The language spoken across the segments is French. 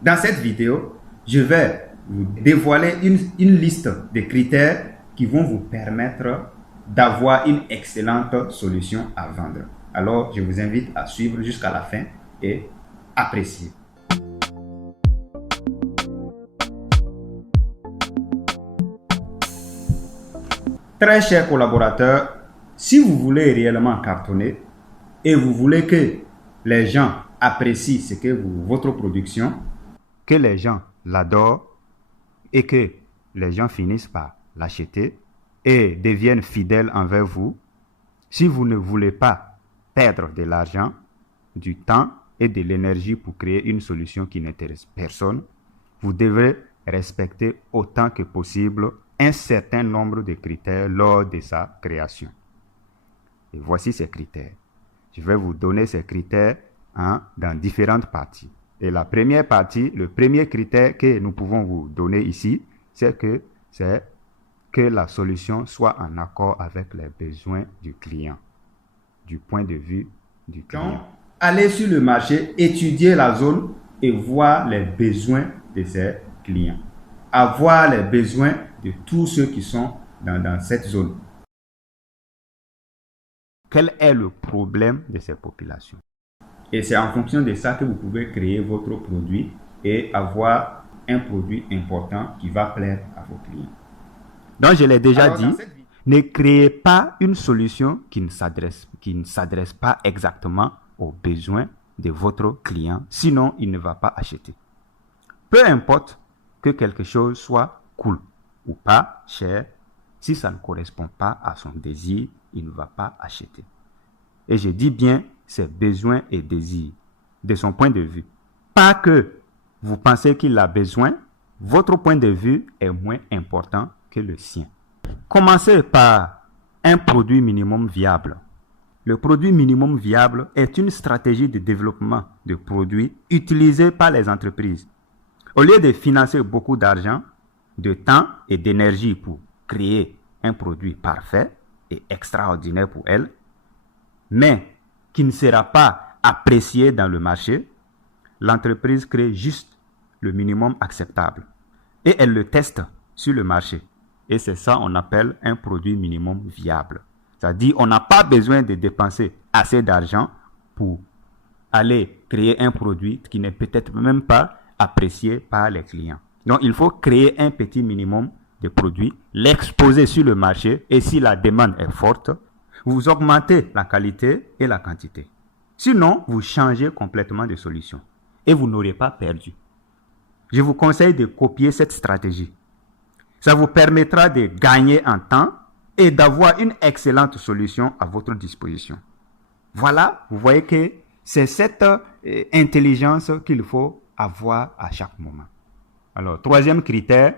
Dans cette vidéo, je vais vous dévoiler une liste de critères qui vont vous permettre d'avoir une excellente solution à vendre. Alors, je vous invite à suivre jusqu'à la fin et apprécier. Très chers collaborateurs, si vous voulez réellement cartonner et vous voulez que les gens apprécient votre production, que les gens l'adorent et que les gens finissent par l'acheter et deviennent fidèles envers vous, si vous ne voulez pas perdre de l'argent, du temps et de l'énergie pour créer une solution qui n'intéresse personne, vous devrez respecter autant que possible un certain nombre de critères lors de sa création. Et voici ces critères. Je vais vous donner ces critères dans différentes parties. Et la première partie, le premier critère que nous pouvons vous donner ici, c'est que la solution soit en accord avec les besoins du client, du point de vue du client. Donc, allez sur le marché, étudier la zone et voir les besoins de ses clients. Avoir les besoins de tous ceux qui sont dans cette zone. Quel est le problème de ces populations? Et c'est en fonction de ça que vous pouvez créer votre produit et avoir un produit important qui va plaire à vos clients. Donc, je l'ai déjà dit, ne créez pas une solution qui ne s'adresse pas exactement aux besoins de votre client, sinon il ne va pas acheter. Peu importe que quelque chose soit cool ou pas cher, si ça ne correspond pas à son désir, il ne va pas acheter. Et je dis bien ses besoins et désirs, de son point de vue. Pas que vous pensez qu'il a besoin, votre point de vue est moins important que le sien. Commencez par un produit minimum viable. Le produit minimum viable est une stratégie de développement de produits utilisée par les entreprises. Au lieu de financer beaucoup d'argent, de temps et d'énergie pour créer un produit parfait et extraordinaire pour elle, mais qui ne sera pas apprécié dans le marché, l'entreprise crée juste le minimum acceptable et elle le teste sur le marché. Et c'est ça qu'on appelle un produit minimum viable. C'est-à-dire on n'a pas besoin de dépenser assez d'argent pour aller créer un produit qui n'est peut-être même pas apprécié par les clients. Donc il faut créer un petit minimum de produits, l'exposer sur le marché et si la demande est forte, vous augmentez la qualité et la quantité. Sinon, vous changez complètement de solution et vous n'aurez pas perdu. Je vous conseille de copier cette stratégie. Ça vous permettra de gagner en temps et d'avoir une excellente solution à votre disposition. Voilà, vous voyez que c'est cette intelligence qu'il faut avoir à chaque moment. Alors, troisième critère,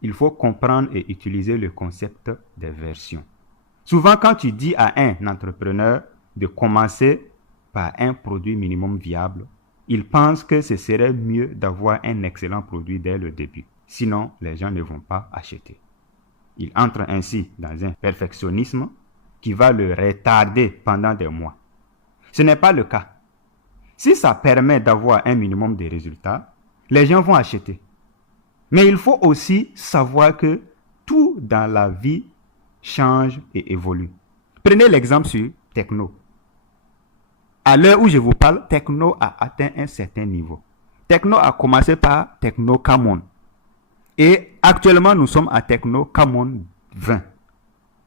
il faut comprendre et utiliser le concept des versions. Souvent, quand tu dis à un entrepreneur de commencer par un produit minimum viable, il pense que ce serait mieux d'avoir un excellent produit dès le début. Sinon, les gens ne vont pas acheter. Il entre ainsi dans un perfectionnisme qui va le retarder pendant des mois. Ce n'est pas le cas. Si ça permet d'avoir un minimum de résultats, les gens vont acheter. Mais il faut aussi savoir que tout dans la vie change et évolue. Prenez l'exemple sur Tecno. À l'heure où je vous parle, Tecno a atteint un certain niveau. Tecno a commencé par Tecno Camon. Et actuellement, nous sommes à Tecno Camon 20.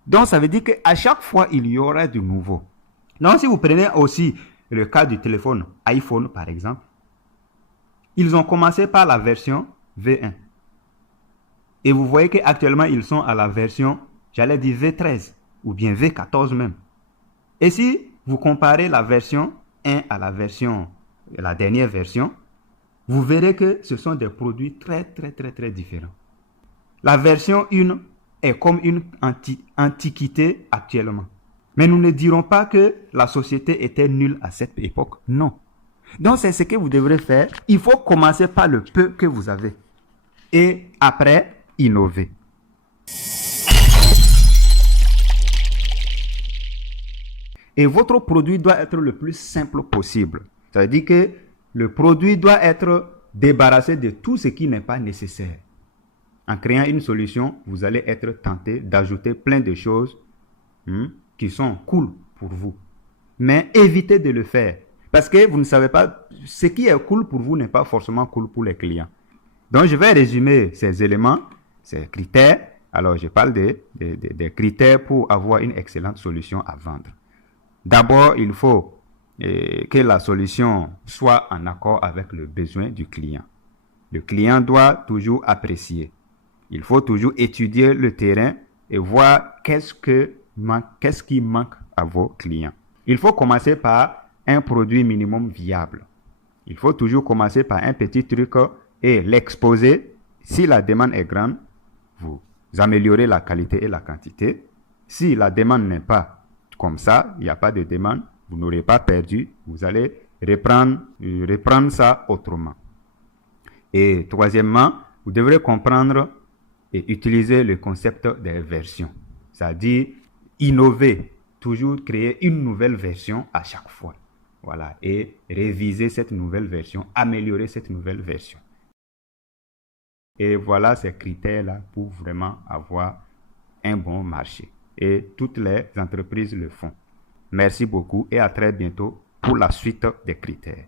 Donc, ça veut dire qu'à chaque fois, il y aura du nouveau. Donc, si vous prenez aussi le cas du téléphone iPhone, par exemple, ils ont commencé par la version V1. Et vous voyez qu'actuellement, ils sont à la version, j'allais dire V13 ou bien V14 même. Et si vous comparez la version 1 à la dernière version, vous verrez que ce sont des produits très différents. La version 1 est comme une antiquité actuellement. Mais nous ne dirons pas que la société était nulle à cette époque. Non. Donc c'est ce que vous devrez faire. Il faut commencer par le peu que vous avez. Et après, innover. Et votre produit doit être le plus simple possible. Ça veut dire que le produit doit être débarrasser de tout ce qui n'est pas nécessaire. En créant une solution, vous allez être tenté d'ajouter plein de choses qui sont cool pour vous. Mais évitez de le faire. Parce que vous ne savez pas, ce qui est cool pour vous n'est pas forcément cool pour les clients. Donc, je vais résumer ces éléments, ces critères. Alors, je parle des critères pour avoir une excellente solution à vendre. D'abord, il faut que la solution soit en accord avec le besoin du client. Le client doit toujours apprécier. Il faut toujours étudier le terrain et voir qu'est-ce qui manque à vos clients. Il faut commencer par un produit minimum viable. Il faut toujours commencer par un petit truc et l'exposer. Si la demande est grande, vous améliorez la qualité et la quantité. Si la demande n'est pas comme ça, il n'y a pas de demande, vous n'aurez pas perdu, vous allez reprendre ça autrement. Et troisièmement, vous devrez comprendre et utiliser le concept des versions. C'est-à-dire innover, toujours créer une nouvelle version à chaque fois. Voilà, et réviser cette nouvelle version, améliorer cette nouvelle version. Et voilà ces critères-là pour vraiment avoir un bon marché. Et toutes les entreprises le font. Merci beaucoup et à très bientôt pour la suite des critères.